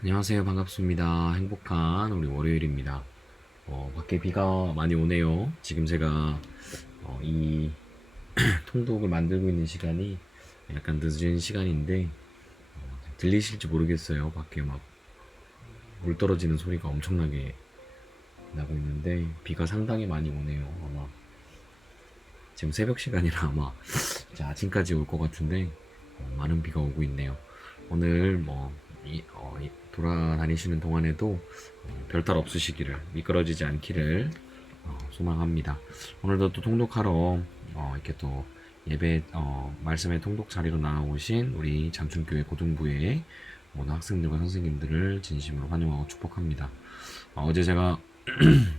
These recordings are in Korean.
안녕하세요. 반갑습니다. 행복한 우리 월요일입니다. 밖에 비가 많이 오네요. 지금 제가 이 통독을 만들고 있는 시간이 약간 늦은 시간인데 들리실지 모르겠어요. 밖에 막 물 떨어지는 소리가 엄청나게 나고 있는데 비가 상당히 많이 오네요. 아마 지금 새벽 시간이라 아마 이제 아침까지 올 것 같은데 많은 비가 오고 있네요. 오늘 돌아다니시는 동안에도 별탈 없으시기를, 미끄러지지 않기를 소망합니다. 오늘도 또 통독하러 이렇게 또 예배 말씀의 통독 자리로 나오신 우리 장충교회 고등부의 모든 학생들과 선생님들을 진심으로 환영하고 축복합니다. 어제 제가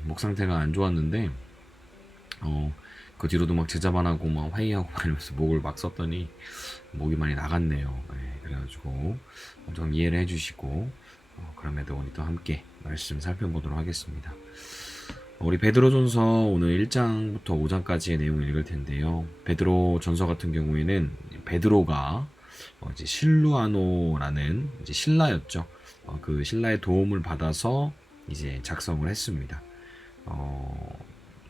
목 상태가 안 좋았는데 그 뒤로도 막 제자반하고 막 회의하고 이러면서 목을 막 썼더니 목이 많이 나갔네요. 네, 그래가지고 좀 이해를 해주시고 그럼에도 우리 또 함께 말씀 살펴보도록 하겠습니다. 우리 베드로전서 오늘 1장부터 5장까지의 내용을 읽을 텐데요. 베드로전서 같은 경우에는 베드로가 이제 실루아노라는 이제 신라였죠. 그 신라의 도움을 받아서 이제 작성을 했습니다.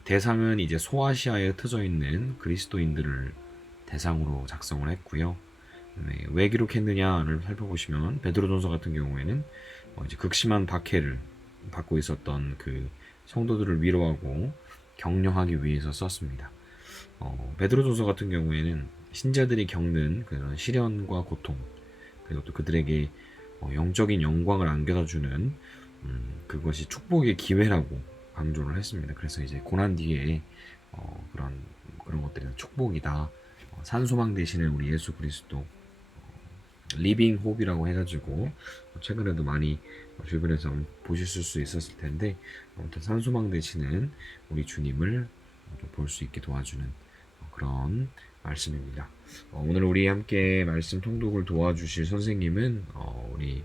대상은 이제 소아시아에 흩어져 있는 그리스도인들을 대상으로 작성을 했고요. 네, 왜 기록했느냐를 살펴보시면 베드로전서 같은 경우에는 이제 극심한 박해를 받고 있었던 그 성도들을 위로하고 격려하기 위해서 썼습니다. 베드로전서 같은 경우에는 신자들이 겪는 그런 시련과 고통, 그리고 또 그들에게 영적인 영광을 안겨다 주는 그것이 축복의 기회라고 강조를 했습니다. 그래서 이제 고난 뒤에 그런 것들이 축복이다. 산소망 되시는 우리 예수 그리스도 리빙 홉이라고 해가지고 최근에도 많이 주변에서 보실 수 있었을 텐데 아무튼 산소망 되시는 우리 주님을 볼 수 있게 도와주는 그런 말씀입니다. 오늘 우리 함께 말씀 통독을 도와주실 선생님은 우리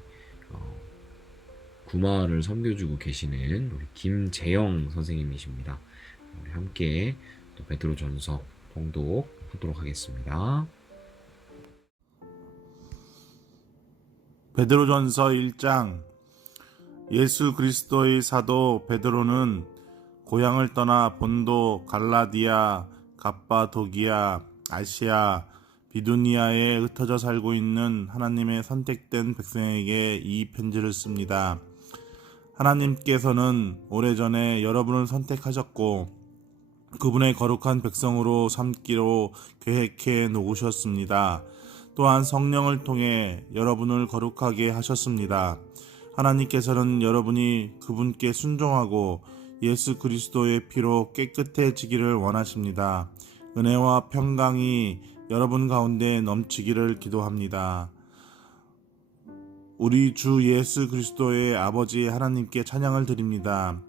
구마를 섬겨주고 계시는 우리 김재영 선생님이십니다. 우리 함께 또 베드로전서 통독하도록 하겠습니다. 베드로전서 1장. 예수 그리스도의 사도 베드로는 고향을 떠나 본도, 갈라디아, 갑바도기아, 아시아, 비두니아에 흩어져 살고 있는 하나님의 선택된 백성에게 이 편지를 씁니다. 하나님께서는 오래전에 여러분을 선택하셨고 그분의 거룩한 백성으로 삼기로 계획해 놓으셨습니다. 또한 성령을 통해 여러분을 거룩하게 하셨습니다. 하나님께서는 여러분이 그분께 순종하고 예수 그리스도의 피로 깨끗해지기를 원하십니다. 은혜와 평강이 여러분 가운데 넘치기를 기도합니다. 우리 주 예수 그리스도의 아버지 하나님께 찬양을 드립니다.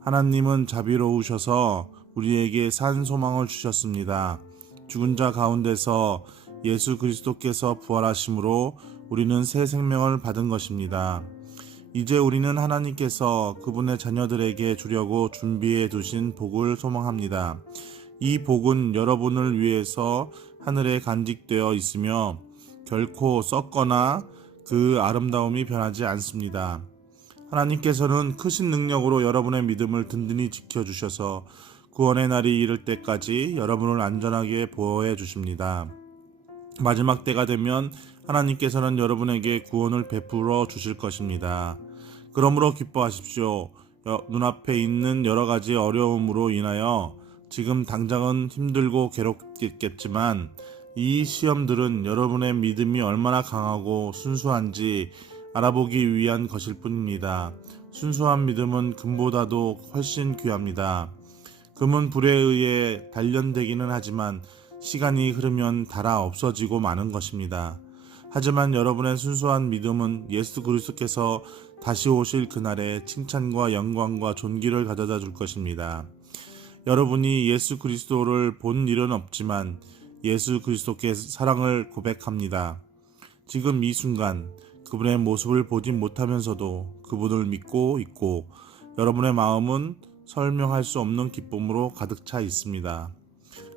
하나님은 자비로우셔서 우리에게 산 소망을 주셨습니다. 죽은 자 가운데서 예수 그리스도께서 부활하심으로 우리는 새 생명을 받은 것입니다. 이제 우리는 하나님께서 그분의 자녀들에게 주려고 준비해 두신 복을 소망합니다. 이 복은 여러분을 위해서 하늘에 간직되어 있으며 결코 썩거나 그 아름다움이 변하지 않습니다. 하나님께서는 크신 능력으로 여러분의 믿음을 든든히 지켜주셔서 구원의 날이 이를 때까지 여러분을 안전하게 보호해 주십니다. 마지막 때가 되면 하나님께서는 여러분에게 구원을 베풀어 주실 것입니다. 그러므로 기뻐하십시오. 눈앞에 있는 여러 가지 어려움으로 인하여 지금 당장은 힘들고 괴롭겠지만 이 시험들은 여러분의 믿음이 얼마나 강하고 순수한지 알아보기 위한 것일 뿐입니다. 순수한 믿음은 금보다도 훨씬 귀합니다. 금은 불에 의해 단련되기는 하지만 시간이 흐르면 닳아 없어지고 마는 것입니다. 하지만 여러분의 순수한 믿음은 예수 그리스도께서 다시 오실 그날에 칭찬과 영광과 존귀를 가져다 줄 것입니다. 여러분이 예수 그리스도를 본 일은 없지만 예수 그리스도께 사랑을 고백합니다. 지금 이 순간 그분의 모습을 보지 못하면서도 그분을 믿고 있고 여러분의 마음은 설명할 수 없는 기쁨으로 가득 차 있습니다.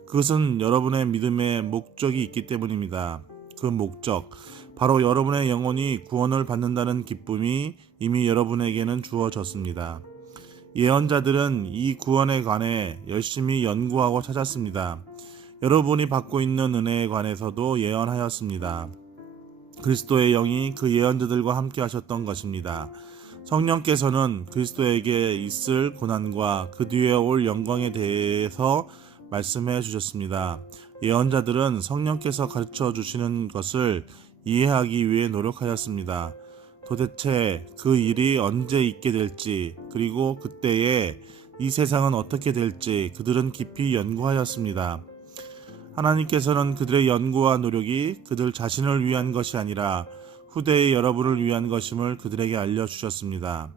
그것은 여러분의 믿음에 목적이 있기 때문입니다. 그 목적, 바로 여러분의 영혼이 구원을 받는다는 기쁨이 이미 여러분에게는 주어졌습니다. 예언자들은 이 구원에 관해 열심히 연구하고 찾았습니다. 여러분이 받고 있는 은혜에 관해서도 예언하였습니다. 그리스도의 영이 그 예언자들과 함께 하셨던 것입니다. 성령께서는 그리스도에게 있을 고난과 그 뒤에 올 영광에 대해서 말씀해 주셨습니다. 예언자들은 성령께서 가르쳐 주시는 것을 이해하기 위해 노력하였습니다. 도대체 그 일이 언제 있게 될지, 그리고 그때에 이 세상은 어떻게 될지 그들은 깊이 연구하였습니다. 하나님께서는 그들의 연구와 노력이 그들 자신을 위한 것이 아니라 후대의 여러분을 위한 것임을 그들에게 알려주셨습니다.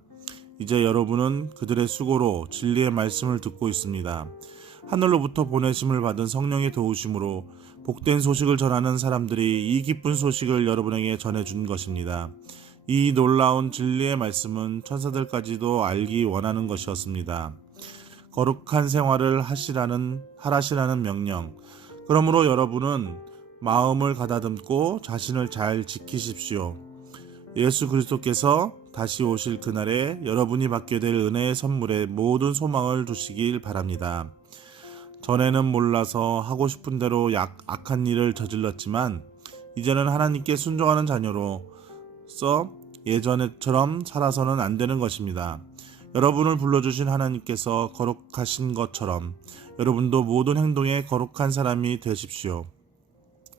이제 여러분은 그들의 수고로 진리의 말씀을 듣고 있습니다. 하늘로부터 보내심을 받은 성령의 도우심으로 복된 소식을 전하는 사람들이 이 기쁜 소식을 여러분에게 전해준 것입니다. 이 놀라운 진리의 말씀은 천사들까지도 알기 원하는 것이었습니다. 거룩한 생활을 하라시라는 명령. 그러므로 여러분은 마음을 가다듬고 자신을 잘 지키십시오. 예수 그리스도께서 다시 오실 그날에 여러분이 받게 될 은혜의 선물에 모든 소망을 두시길 바랍니다. 전에는 몰라서 하고 싶은 대로 악한 일을 저질렀지만 이제는 하나님께 순종하는 자녀로서 예전처럼 살아서는 안 되는 것입니다. 여러분을 불러주신 하나님께서 거룩하신 것처럼 여러분도 모든 행동에 거룩한 사람이 되십시오.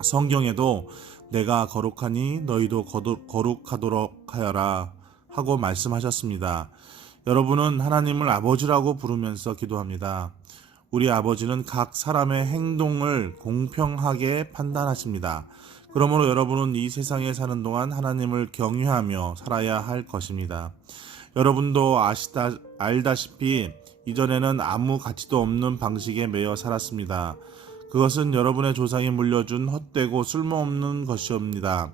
성경에도 내가 거룩하니 너희도 거룩하도록 하여라 하고 말씀하셨습니다. 여러분은 하나님을 아버지라고 부르면서 기도합니다. 우리 아버지는 각 사람의 행동을 공평하게 판단하십니다. 그러므로 여러분은 이 세상에 사는 동안 하나님을 경외하며 살아야 할 것입니다. 여러분도 알다시피 이전에는 아무 가치도 없는 방식에 매여 살았습니다. 그것은 여러분의 조상이 물려준 헛되고 쓸모없는 것이옵니다.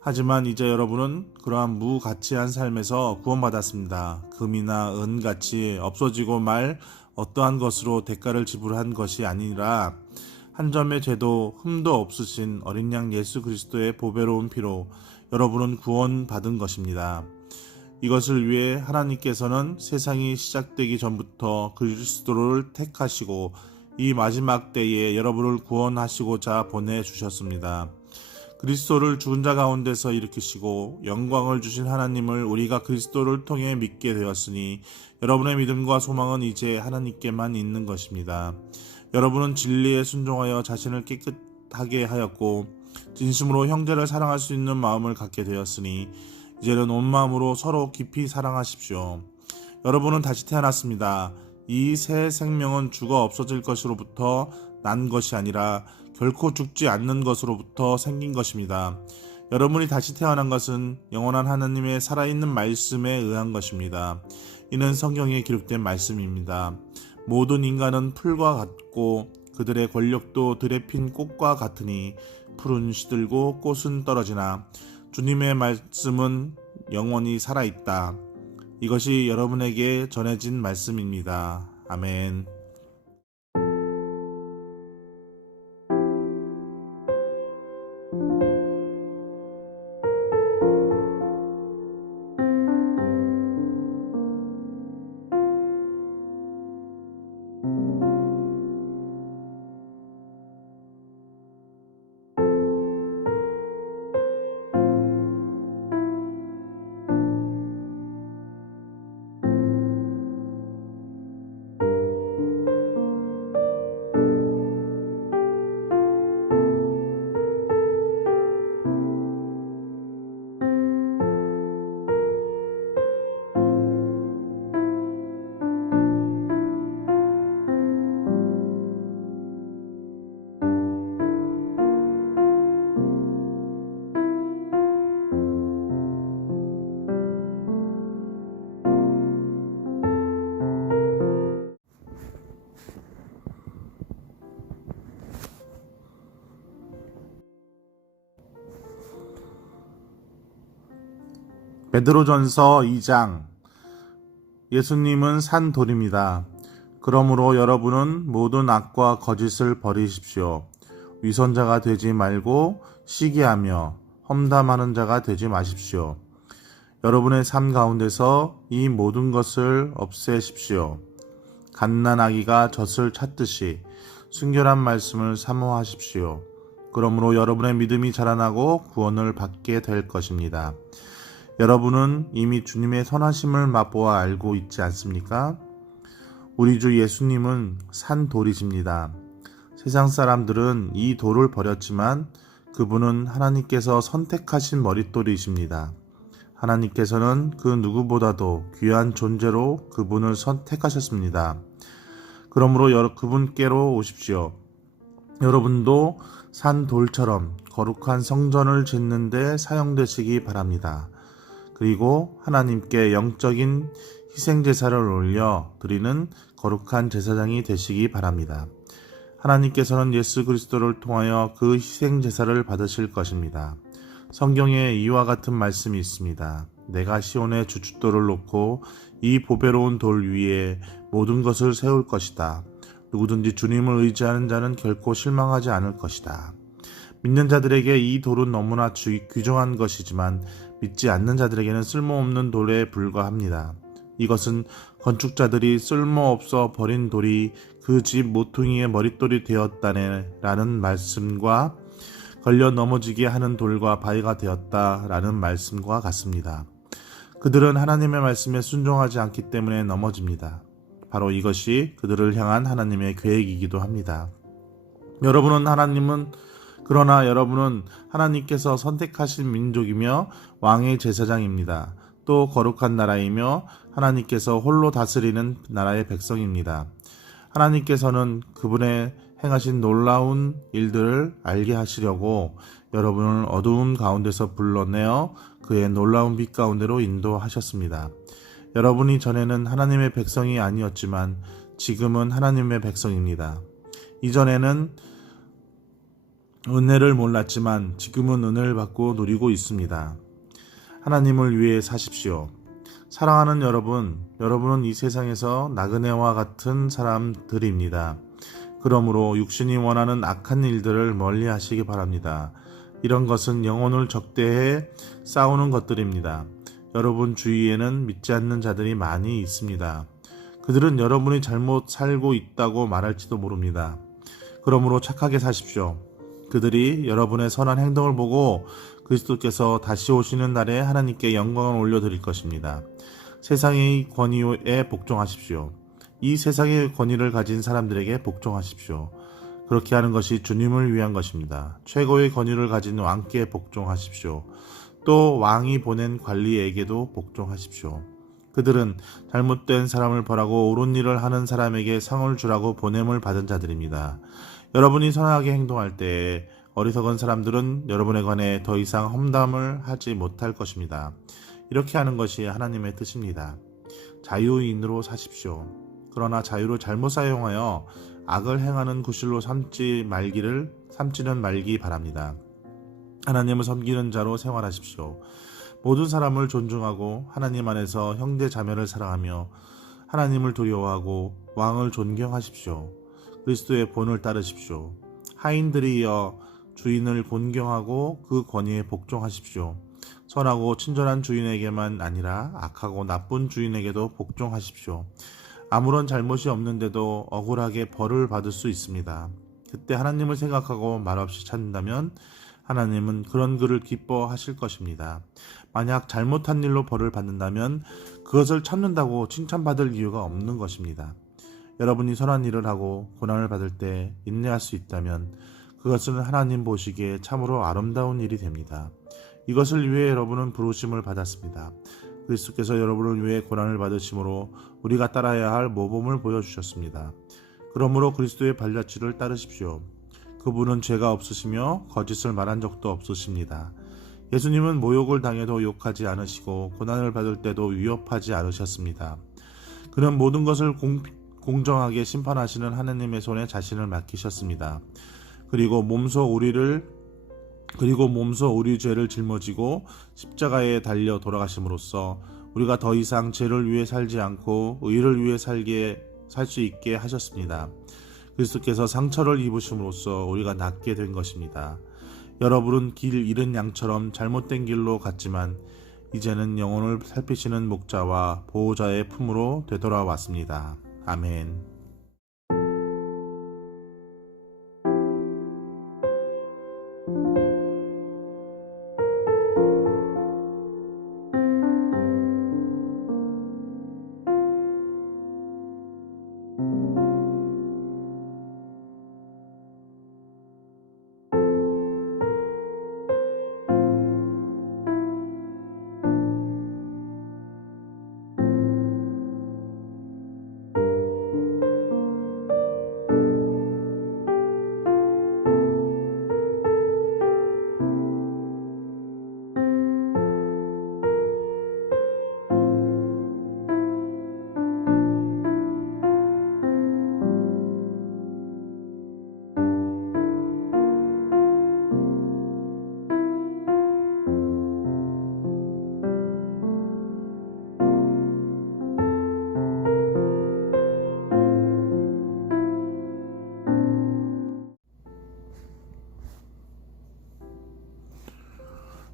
하지만 이제 여러분은 그러한 무가치한 삶에서 구원받았습니다. 금이나 은같이 없어지고 말 어떠한 것으로 대가를 지불한 것이 아니라 한 점의 죄도 흠도 없으신 어린 양 예수 그리스도의 보배로운 피로 여러분은 구원받은 것입니다. 이것을 위해 하나님께서는 세상이 시작되기 전부터 그리스도를 택하시고 이 마지막 때에 여러분을 구원하시고자 보내주셨습니다. 그리스도를 죽은 자 가운데서 일으키시고 영광을 주신 하나님을 우리가 그리스도를 통해 믿게 되었으니 여러분의 믿음과 소망은 이제 하나님께만 있는 것입니다. 여러분은 진리에 순종하여 자신을 깨끗하게 하였고 진심으로 형제를 사랑할 수 있는 마음을 갖게 되었으니 이제는 온 마음으로 서로 깊이 사랑하십시오. 여러분은 다시 태어났습니다. 이 새 생명은 죽어 없어질 것으로부터 난 것이 아니라 결코 죽지 않는 것으로부터 생긴 것입니다. 여러분이 다시 태어난 것은 영원한 하나님의 살아있는 말씀에 의한 것입니다. 이는 성경에 기록된 말씀입니다. 모든 인간은 풀과 같고 그들의 권력도 들에 핀 꽃과 같으니 풀은 시들고 꽃은 떨어지나 주님의 말씀은 영원히 살아있다. 이것이 여러분에게 전해진 말씀입니다. 아멘. 베드로전서 2장. 예수님은 산 돌입니다. 그러므로 여러분은 모든 악과 거짓을 버리십시오. 위선자가 되지 말고 시기하며 험담하는 자가 되지 마십시오. 여러분의 삶 가운데서 이 모든 것을 없애십시오. 갓난아기가 젖을 찾듯이 순결한 말씀을 사모하십시오. 그러므로 여러분의 믿음이 자라나고 구원을 받게 될 것입니다. 여러분은 이미 주님의 선하심을 맛보아 알고 있지 않습니까? 우리 주 예수님은 산 돌이십니다. 세상 사람들은 이 돌을 버렸지만 그분은 하나님께서 선택하신 머릿돌이십니다. 하나님께서는 그 누구보다도 귀한 존재로 그분을 선택하셨습니다. 그러므로 그분께로 오십시오. 여러분도 산 돌처럼 거룩한 성전을 짓는 데 사용되시기 바랍니다. 그리고 하나님께 영적인 희생제사를 올려 드리는 거룩한 제사장이 되시기 바랍니다. 하나님께서는 예수 그리스도를 통하여 그 희생제사를 받으실 것입니다. 성경에 이와 같은 말씀이 있습니다. 내가 시온의 주춧돌을 놓고 이 보배로운 돌 위에 모든 것을 세울 것이다. 누구든지 주님을 의지하는 자는 결코 실망하지 않을 것이다. 믿는 자들에게 이 돌은 너무나 귀중한 것이지만 믿지 않는 자들에게는 쓸모없는 돌에 불과합니다. 이것은 건축자들이 쓸모없어 버린 돌이 그 집 모퉁이의 머릿돌이 되었다네 라는 말씀과 걸려 넘어지게 하는 돌과 바위가 되었다 라는 말씀과 같습니다. 그들은 하나님의 말씀에 순종하지 않기 때문에 넘어집니다. 바로 이것이 그들을 향한 하나님의 계획이기도 합니다. 그러나 여러분은 하나님께서 선택하신 민족이며 왕의 제사장입니다. 또 거룩한 나라이며 하나님께서 홀로 다스리는 나라의 백성입니다. 하나님께서는 그분의 행하신 놀라운 일들을 알게 하시려고 여러분을 어두운 가운데서 불러내어 그의 놀라운 빛 가운데로 인도하셨습니다. 여러분이 전에는 하나님의 백성이 아니었지만 지금은 하나님의 백성입니다. 이전에는 은혜를 몰랐지만 지금은 은혜를 받고 누리고 있습니다. 하나님을 위해 사십시오. 사랑하는 여러분은 이 세상에서 나그네와 같은 사람들입니다. 그러므로 육신이 원하는 악한 일들을 멀리 하시기 바랍니다. 이런 것은 영혼을 적대해 싸우는 것들입니다. 여러분 주위에는 믿지 않는 자들이 많이 있습니다. 그들은 여러분이 잘못 살고 있다고 말할지도 모릅니다. 그러므로 착하게 사십시오. 그들이 여러분의 선한 행동을 보고 그리스도께서 다시 오시는 날에 하나님께 영광을 올려드릴 것입니다. 세상의 권위에 복종하십시오. 이 세상의 권위를 가진 사람들에게 복종하십시오. 그렇게 하는 것이 주님을 위한 것입니다. 최고의 권위를 가진 왕께 복종하십시오. 또 왕이 보낸 관리에게도 복종하십시오. 그들은 잘못된 사람을 벌하고 옳은 일을 하는 사람에게 상을 주라고 보냄을 받은 자들입니다. 여러분이 선하게 행동할 때에 어리석은 사람들은 여러분에 관해 더 이상 험담을 하지 못할 것입니다. 이렇게 하는 것이 하나님의 뜻입니다. 자유인으로 사십시오. 그러나 자유를 잘못 사용하여 악을 행하는 구실로 삼지는 말기 바랍니다. 하나님을 섬기는 자로 생활하십시오. 모든 사람을 존중하고 하나님 안에서 형제 자매를 사랑하며 하나님을 두려워하고 왕을 존경하십시오. 그리스도의 본을 따르십시오. 하인들이여 주인을 존경하고 그 권위에 복종하십시오. 선하고 친절한 주인에게만 아니라 악하고 나쁜 주인에게도 복종하십시오. 아무런 잘못이 없는데도 억울하게 벌을 받을 수 있습니다. 그때 하나님을 생각하고 말없이 찾는다면 하나님은 그런 그를 기뻐하실 것입니다. 만약 잘못한 일로 벌을 받는다면 그것을 참는다고 칭찬받을 이유가 없는 것입니다. 여러분이 선한 일을 하고 고난을 받을 때 인내할 수 있다면 그것은 하나님 보시기에 참으로 아름다운 일이 됩니다. 이것을 위해 여러분은 부르심을 받았습니다. 그리스도께서 여러분을 위해 고난을 받으심으로 우리가 따라야 할 모범을 보여주셨습니다. 그러므로 그리스도의 발자취를 따르십시오. 그분은 죄가 없으시며 거짓을 말한 적도 없으십니다. 예수님은 모욕을 당해도 욕하지 않으시고 고난을 받을 때도 위협하지 않으셨습니다. 그는 모든 것을 공정하게 심판하시는 하나님의 손에 자신을 맡기셨습니다. 그리고 몸소 우리 죄를 짊어지고 십자가에 달려 돌아가심으로써 우리가 더 이상 죄를 위해 살지 않고 의를 위해 살 수 있게 하셨습니다. 그리스도께서 상처를 입으심으로써 우리가 낫게 된 것입니다. 여러분은 길 잃은 양처럼 잘못된 길로 갔지만 이제는 영혼을 살피시는 목자와 보호자의 품으로 되돌아왔습니다. 아멘.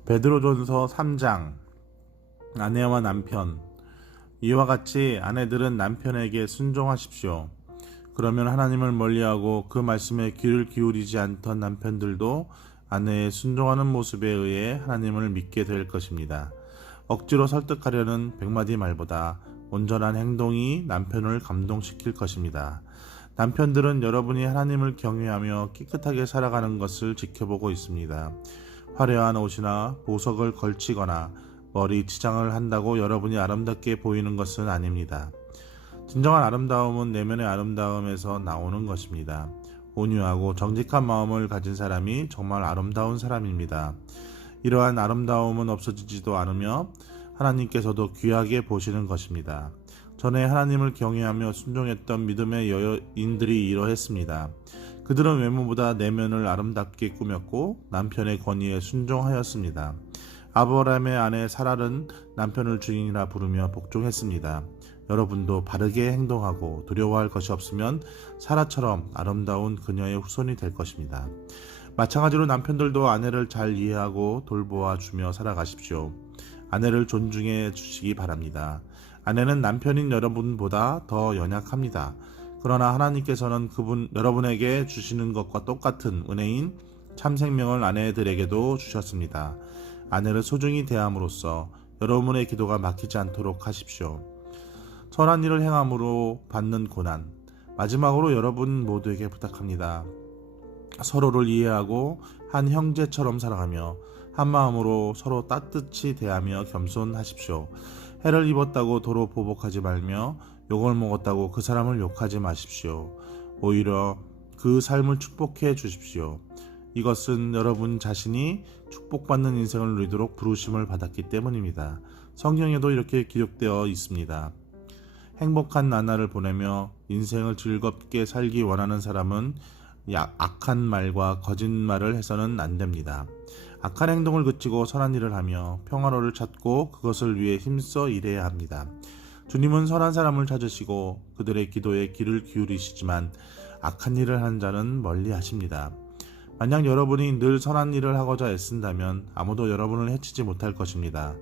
베드로전서 3장. 아내와 남편. 이와 같이 아내들은 남편에게 순종하십시오. 그러면 하나님을 멀리하고 그 말씀에 귀를 기울이지 않던 남편들도 아내의 순종하는 모습에 의해 하나님을 믿게 될 것입니다. 억지로 설득하려는 100마디 말보다 온전한 행동이 남편을 감동시킬 것입니다. 남편들은 여러분이 하나님을 경외하며 깨끗하게 살아가는 것을 지켜보고 있습니다. 화려한 옷이나 보석을 걸치거나 머리 치장을 한다고 여러분이 아름답게 보이는 것은 아닙니다. 진정한 아름다움은 내면의 아름다움에서 나오는 것입니다. 온유하고 정직한 마음을 가진 사람이 정말 아름다운 사람입니다. 이러한 아름다움은 없어지지도 않으며 하나님께서도 귀하게 보시는 것입니다. 전에 하나님을 경외하며 순종했던 믿음의 여인들이 이러했습니다. 그들은 외모보다 내면을 아름답게 꾸몄고 남편의 권위에 순종하였습니다. 아브라함의 아내 사랄은 남편을 주인이라 부르며 복종했습니다. 여러분도 바르게 행동하고 두려워할 것이 없으면 사라처럼 아름다운 그녀의 후손이 될 것입니다. 마찬가지로 남편들도 아내를 잘 이해하고 돌보아 주며 살아가십시오. 아내를 존중해 주시기 바랍니다. 아내는 남편인 여러분보다 더 연약합니다. 그러나 하나님께서는 여러분에게 주시는 것과 똑같은 은혜인 참 생명을 아내들에게도 주셨습니다. 아내를 소중히 대함으로써 여러분의 기도가 막히지 않도록 하십시오. 선한 일을 행함으로 받는 고난. 마지막으로 여러분 모두에게 부탁합니다. 서로를 이해하고 한 형제처럼 살아가며 한 마음으로 서로 따뜻히 대하며 겸손하십시오. 해를 입었다고 도로 보복하지 말며 욕을 먹었다고 그 사람을 욕하지 마십시오. 오히려 그 삶을 축복해 주십시오. 이것은 여러분 자신이 축복받는 인생을 누리도록 부르심을 받았기 때문입니다. 성경에도 이렇게 기록되어 있습니다. 행복한 나날을 보내며 인생을 즐겁게 살기 원하는 사람은 악한 말과 거짓말을 해서는 안 됩니다. 악한 행동을 그치고 선한 일을 하며 평화로를 찾고 그것을 위해 힘써 일해야 합니다. 주님은 선한 사람을 찾으시고 그들의 기도에 귀를 기울이시지만 악한 일을 하는 자는 멀리 하십니다. 만약 여러분이 늘 선한 일을 하고자 애쓴다면 아무도 여러분을 해치지 못할 것입니다.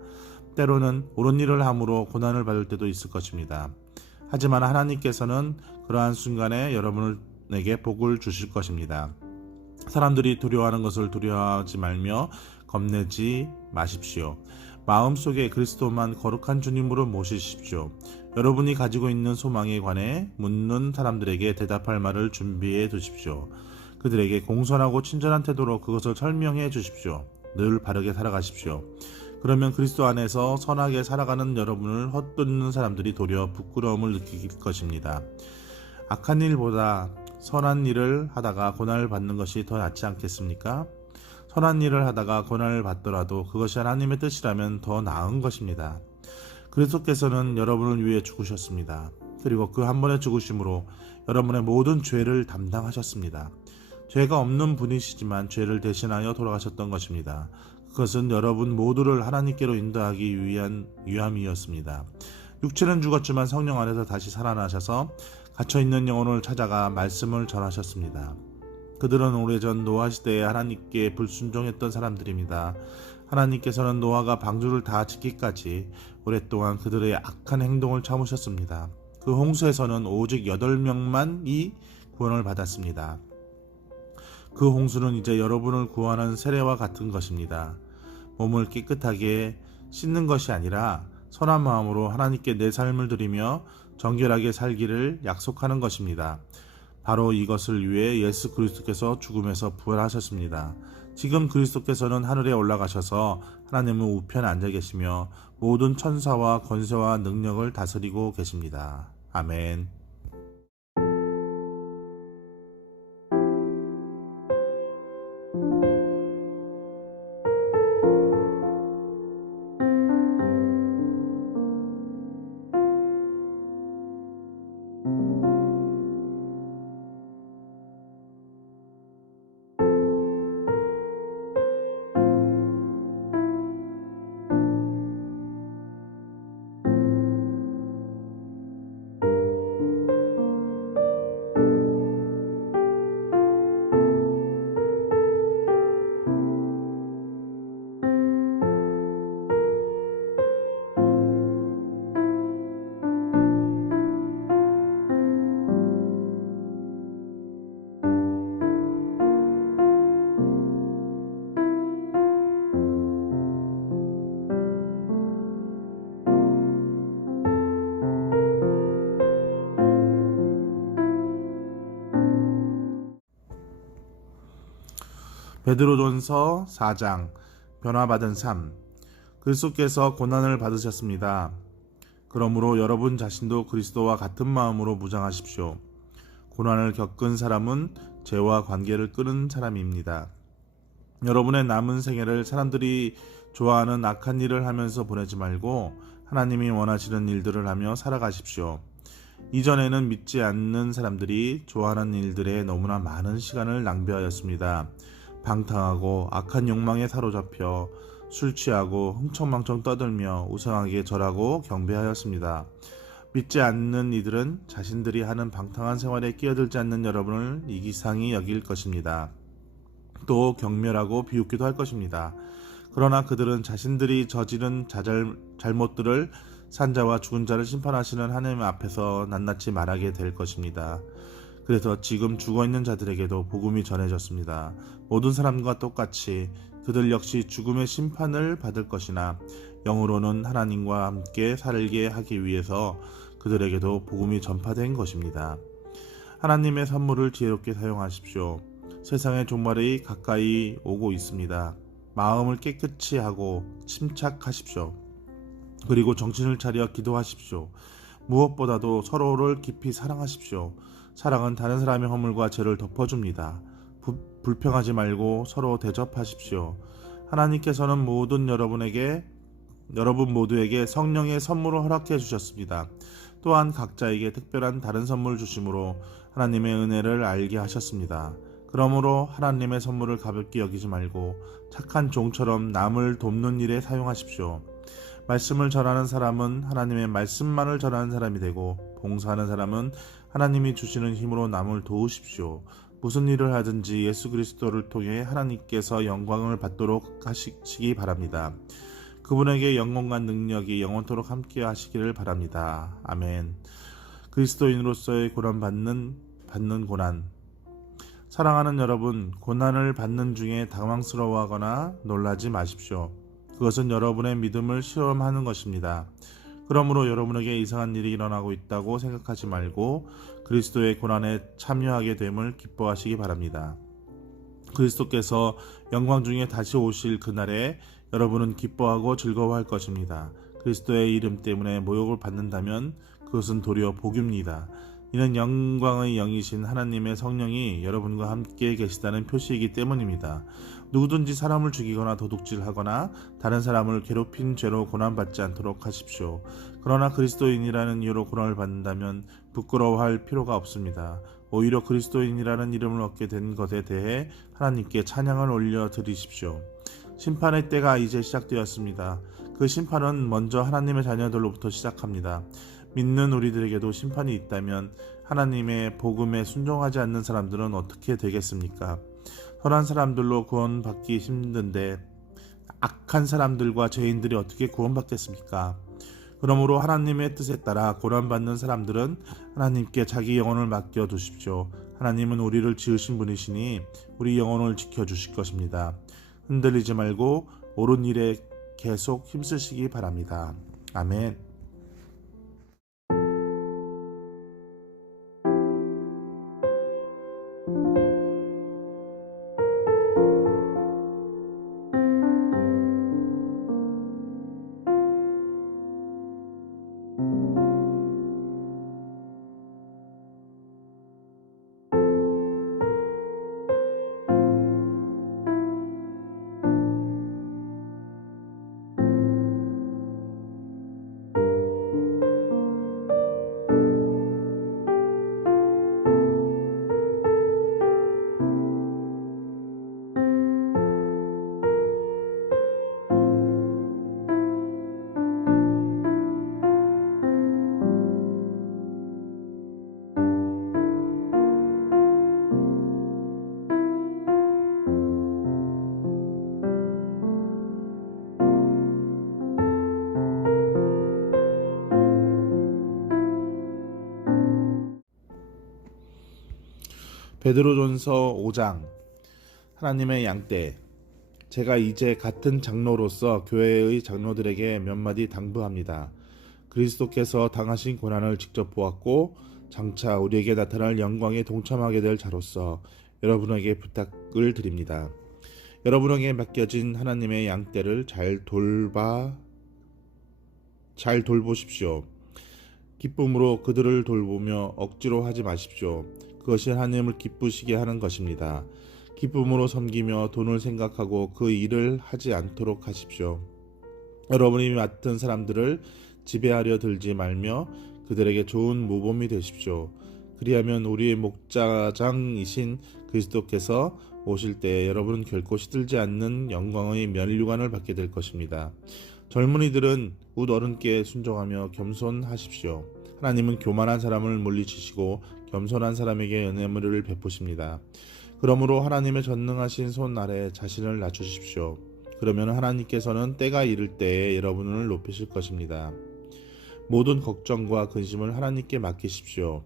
때로는 옳은 일을 함으로 고난을 받을 때도 있을 것입니다. 하지만 하나님께서는 그러한 순간에 여러분에게 복을 주실 것입니다. 사람들이 두려워하는 것을 두려워하지 말며 겁내지 마십시오. 마음속에 그리스도만 거룩한 주님으로 모시십시오. 여러분이 가지고 있는 소망에 관해 묻는 사람들에게 대답할 말을 준비해 두십시오. 그들에게 공손하고 친절한 태도로 그것을 설명해 주십시오. 늘 바르게 살아가십시오. 그러면 그리스도 안에서 선하게 살아가는 여러분을 헛듣는 사람들이 도리어 부끄러움을 느낄 것입니다. 악한 일보다 선한 일을 하다가 고난을 받는 것이 더 낫지 않겠습니까? 선한 일을 하다가 고난을 받더라도 그것이 하나님의 뜻이라면 더 나은 것입니다. 그리스도께서는 여러분을 위해 죽으셨습니다. 그리고 그 한 번의 죽으심으로 여러분의 모든 죄를 담당하셨습니다. 죄가 없는 분이시지만 죄를 대신하여 돌아가셨던 것입니다. 그것은 여러분 모두를 하나님께로 인도하기 위한 위함이었습니다. 육체는 죽었지만 성령 안에서 다시 살아나셔서 갇혀있는 영혼을 찾아가 말씀을 전하셨습니다. 그들은 오래전 노아 시대에 하나님께 불순종했던 사람들입니다. 하나님께서는 노아가 방주를 다 짓기까지 오랫동안 그들의 악한 행동을 참으셨습니다. 그 홍수에서는 오직 8명만이 구원을 받았습니다. 그 홍수는 이제 여러분을 구원한 세례와 같은 것입니다. 몸을 깨끗하게 씻는 것이 아니라 선한 마음으로 하나님께 내 삶을 드리며 정결하게 살기를 약속하는 것입니다. 바로 이것을 위해 예수 그리스도께서 죽음에서 부활하셨습니다. 지금 그리스도께서는 하늘에 올라가셔서 하나님의 우편에 앉아 계시며 모든 천사와 권세와 능력을 다스리고 계십니다. 아멘. 베드로전서 4장 변화받은 삶. 그리스도께서 고난을 받으셨습니다. 그러므로 여러분 자신도 그리스도와 같은 마음으로 무장하십시오. 고난을 겪은 사람은 죄와 관계를 끊은 사람입니다. 여러분의 남은 생애를 사람들이 좋아하는 악한 일을 하면서 보내지 말고 하나님이 원하시는 일들을 하며 살아가십시오. 이전에는 믿지 않는 사람들이 좋아하는 일들에 너무나 많은 시간을 낭비하였습니다. 방탕하고 악한 욕망에 사로잡혀 술 취하고 흥청망청 떠들며 우상하게 절하고 경배하였습니다. 믿지 않는 이들은 자신들이 하는 방탕한 생활에 끼어들지 않는 여러분을 이기상히 여길 것입니다. 또 경멸하고 비웃기도 할 것입니다. 그러나 그들은 자신들이 저지른 잘못들을 산자와 죽은 자를 심판하시는 하나님 앞에서 낱낱이 말하게 될 것입니다. 그래서 지금 죽어있는 자들에게도 복음이 전해졌습니다. 모든 사람과 똑같이 그들 역시 죽음의 심판을 받을 것이나 영으로는 하나님과 함께 살게 하기 위해서 그들에게도 복음이 전파된 것입니다. 하나님의 선물을 지혜롭게 사용하십시오. 세상의 종말이 가까이 오고 있습니다. 마음을 깨끗이 하고 침착하십시오. 그리고 정신을 차려 기도하십시오. 무엇보다도 서로를 깊이 사랑하십시오. 사랑은 다른 사람의 허물과 죄를 덮어줍니다. 불평하지 말고 서로 대접하십시오. 하나님께서는 여러분 모두에게 성령의 선물을 허락해 주셨습니다. 또한 각자에게 특별한 다른 선물을 주심으로 하나님의 은혜를 알게 하셨습니다. 그러므로 하나님의 선물을 가볍게 여기지 말고 착한 종처럼 남을 돕는 일에 사용하십시오. 말씀을 전하는 사람은 하나님의 말씀만을 전하는 사람이 되고 봉사하는 사람은 하나님이 주시는 힘으로 남을 도우십시오. 무슨 일을 하든지 예수 그리스도를 통해 하나님께서 영광을 받도록 하시기 바랍니다. 그분에게 영광과 능력이 영원토록 함께 하시기를 바랍니다. 아멘. 그리스도인으로서의 받는 고난. 사랑하는 여러분, 고난을 받는 중에 당황스러워하거나 놀라지 마십시오. 그것은 여러분의 믿음을 시험하는 것입니다. 그러므로 여러분에게 이상한 일이 일어나고 있다고 생각하지 말고 그리스도의 고난에 참여하게 됨을 기뻐하시기 바랍니다. 그리스도께서 영광 중에 다시 오실 그날에 여러분은 기뻐하고 즐거워할 것입니다. 그리스도의 이름 때문에 모욕을 받는다면 그것은 도리어 복입니다. 이는 영광의 영이신 하나님의 성령이 여러분과 함께 계시다는 표시이기 때문입니다. 누구든지 사람을 죽이거나 도둑질하거나 다른 사람을 괴롭힌 죄로 고난받지 않도록 하십시오. 그러나 그리스도인이라는 이유로 고난을 받는다면 부끄러워할 필요가 없습니다. 오히려 그리스도인이라는 이름을 얻게 된 것에 대해 하나님께 찬양을 올려 드리십시오. 심판의 때가 이제 시작되었습니다. 그 심판은 먼저 하나님의 자녀들로부터 시작합니다. 믿는 우리들에게도 심판이 있다면 하나님의 복음에 순종하지 않는 사람들은 어떻게 되겠습니까? 선한 사람들로 구원받기 힘든데 악한 사람들과 죄인들이 어떻게 구원받겠습니까? 그러므로 하나님의 뜻에 따라 고난받는 사람들은 하나님께 자기 영혼을 맡겨두십시오. 하나님은 우리를 지으신 분이시니 우리 영혼을 지켜주실 것입니다. 흔들리지 말고 옳은 일에 계속 힘쓰시기 바랍니다. 아멘. 베드로전서 5장. 하나님의 양떼. 제가 이제 같은 장로로서 교회의 장로들에게 몇 마디 당부합니다. 그리스도께서 당하신 고난을 직접 보았고 장차 우리에게 나타날 영광에 동참하게 될 자로서 여러분에게 부탁을 드립니다. 여러분에게 맡겨진 하나님의 양떼를 잘 돌보십시오. 기쁨으로 그들을 돌보며 억지로 하지 마십시오. 그것이 하나님을 기쁘시게 하는 것입니다. 기쁨으로 섬기며 돈을 생각하고 그 일을 하지 않도록 하십시오. 여러분이 맡은 사람들을 지배하려 들지 말며 그들에게 좋은 모범이 되십시오. 그리하면 우리의 목자장이신 그리스도께서 오실 때에 여러분은 결코 시들지 않는 영광의 면류관을 받게 될 것입니다. 젊은이들은 웃 어른께 순종하며 겸손하십시오. 하나님은 교만한 사람을 물리치시고 겸손한 사람에게 은혜를 베푸십니다. 그러므로 하나님의 전능하신 손 아래 자신을 낮추십시오. 그러면 하나님께서는 때가 이를 때에 여러분을 높이실 것입니다. 모든 걱정과 근심을 하나님께 맡기십시오.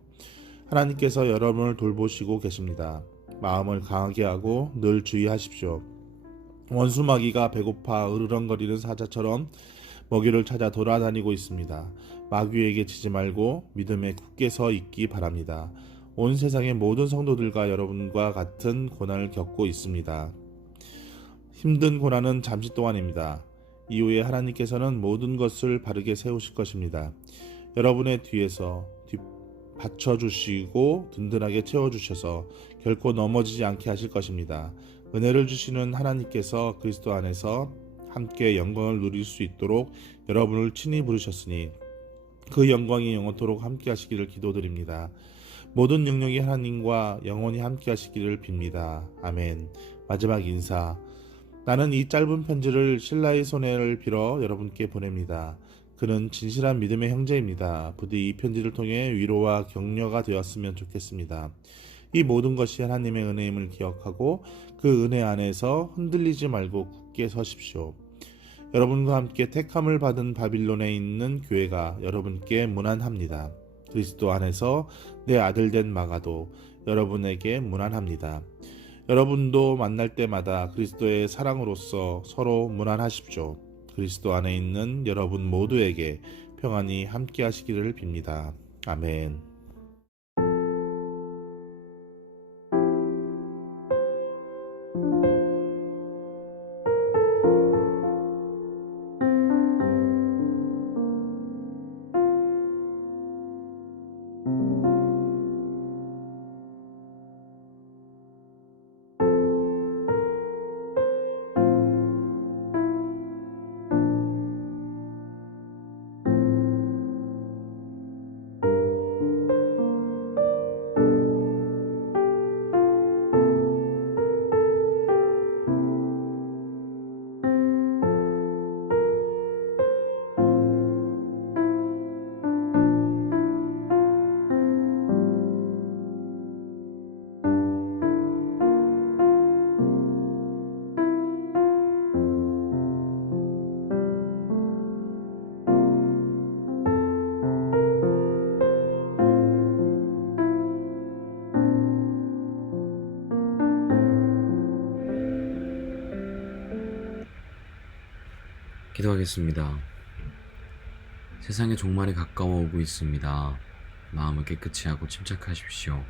하나님께서 여러분을 돌보시고 계십니다. 마음을 강하게 하고 늘 주의하십시오. 원수마귀가 배고파 으르렁거리는 사자처럼 먹이를 찾아 돌아다니고 있습니다. 마귀에게 치지 말고 믿음에 굳게 서 있기 바랍니다. 온 세상의 모든 성도들과 여러분과 같은 고난을 겪고 있습니다. 힘든 고난은 잠시 동안입니다. 이후에 하나님께서는 모든 것을 바르게 세우실 것입니다. 여러분의 뒤에서 받쳐주시고 든든하게 채워주셔서 결코 넘어지지 않게 하실 것입니다. 은혜를 주시는 하나님께서 그리스도 안에서 함께 영광을 누릴 수 있도록 여러분을 친히 부르셨으니 그 영광이 영원토록 함께 하시기를 기도드립니다. 모든 능력이 하나님과 영원히 함께 하시기를 빕니다. 아멘. 마지막 인사. 나는 이 짧은 편지를 신라의 손해를 빌어 여러분께 보냅니다. 그는 진실한 믿음의 형제입니다. 부디 이 편지를 통해 위로와 격려가 되었으면 좋겠습니다. 이 모든 것이 하나님의 은혜임을 기억하고 그 은혜 안에서 흔들리지 말고 굳게 서십시오. 여러분과 함께 택함을 받은 바빌론에 있는 교회가 여러분께 문안합니다. 그리스도 안에서 내 아들된 마가도 여러분에게 문안합니다. 여러분도 만날 때마다 그리스도의 사랑으로서 서로 문안하십시오. 그리스도 안에 있는 여러분 모두에게 평안이 함께 하시기를 빕니다. 아멘. 기도하겠습니다. 세상의 종말이 가까워 오고 있습니다. 마음을 깨끗이 하고 침착하십시오.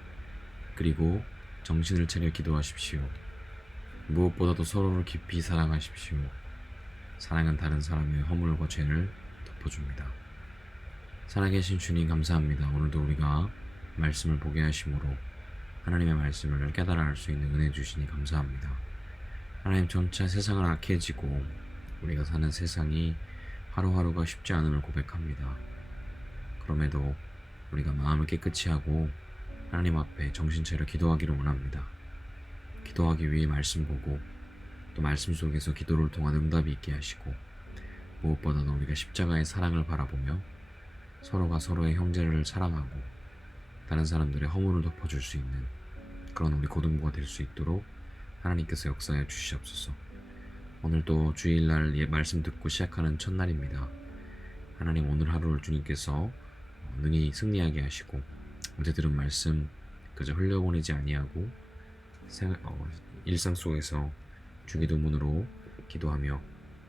그리고 정신을 차려 기도하십시오. 무엇보다도 서로를 깊이 사랑하십시오. 사랑은 다른 사람의 허물과 죄를 덮어줍니다. 살아계신 주님 감사합니다. 오늘도 우리가 말씀을 보게 하심으로 하나님의 말씀을 깨달아 알 수 있는 은혜 주시니 감사합니다. 하나님, 점차 세상은 악해지고 우리가 사는 세상이 하루하루가 쉽지 않음을 고백합니다. 그럼에도 우리가 마음을 깨끗이 하고 하나님 앞에 정신 차려 기도하기를 원합니다. 기도하기 위해 말씀 보고 또 말씀 속에서 기도를 통한 응답이 있게 하시고, 무엇보다도 우리가 십자가의 사랑을 바라보며 서로가 서로의 형제를 사랑하고 다른 사람들의 허물을 덮어줄 수 있는 그런 우리 고등부가 될 수 있도록 하나님께서 역사해 주시옵소서. 오늘도 주일날 말씀 듣고 시작하는 첫날입니다. 하나님, 오늘 하루를 주님께서 능히 승리하게 하시고 어제 들은 말씀 그저 흘려보내지 아니하고 일상 속에서 주기도문으로 기도하며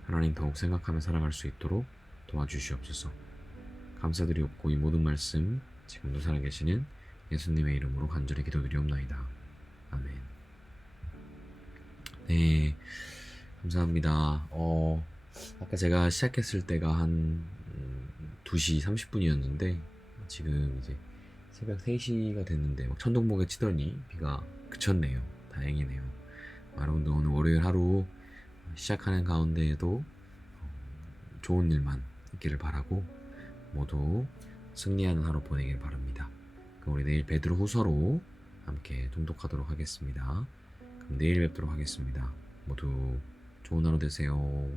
하나님 더욱 생각하며 살아갈 수 있도록 도와주시옵소서. 감사드리옵고 이 모든 말씀 지금도 살아계시는 예수님의 이름으로 간절히 기도드리옵나이다. 아멘. 네, 감사합니다. 아까 제가 시작했을 때가 한 2시 30분이었는데 지금 이제 새벽 3시가 됐는데 막 천둥번개 치더니 비가 그쳤네요. 다행이네요. 여러분들 오늘 월요일 하루 시작하는 가운데에도 좋은 일만 있기를 바라고 모두 승리하는 하루 보내길 바랍니다. 그럼 우리 내일 베드로 후서로 함께 통독하도록 하겠습니다. 그럼 내일 뵙도록 하겠습니다. 모두 좋은 하루 되세요.